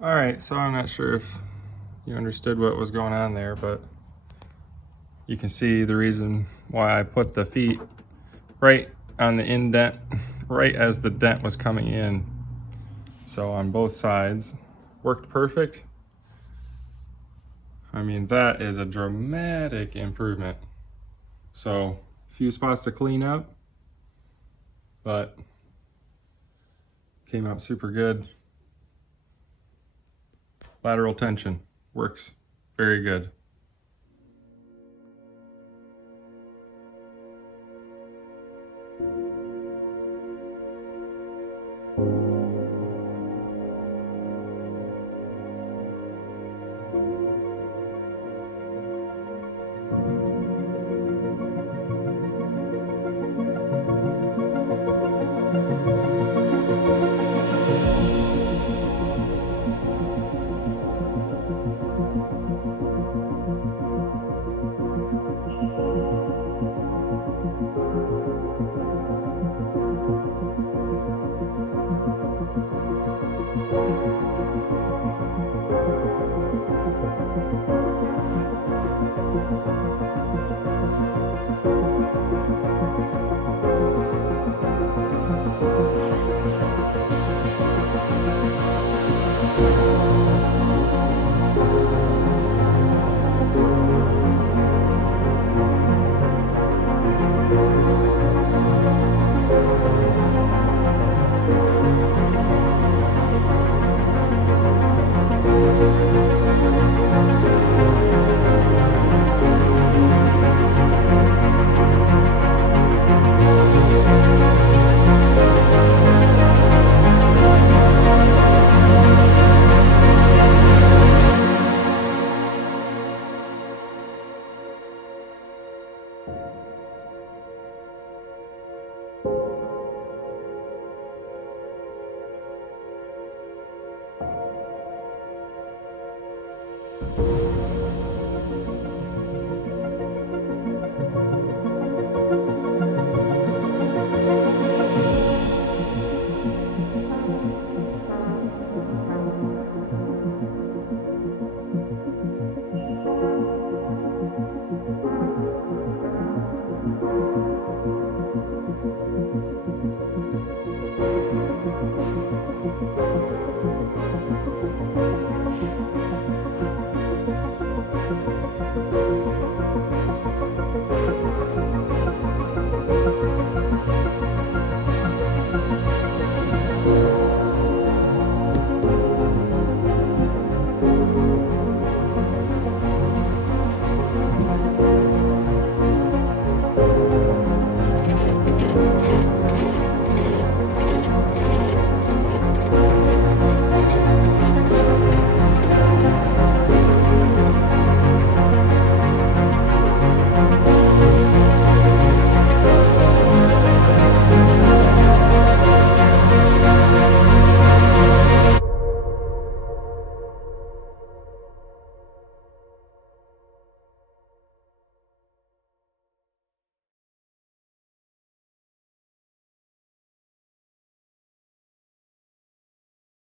All right, so I'm not sure if you understood what was going on there, but you can see the reason why I put the feet right on the indent, right as the dent was coming in. So on both sides, worked perfect. I mean, that is a dramatic improvement. So a few spots to clean up, but came out super good. Lateral tension works very good.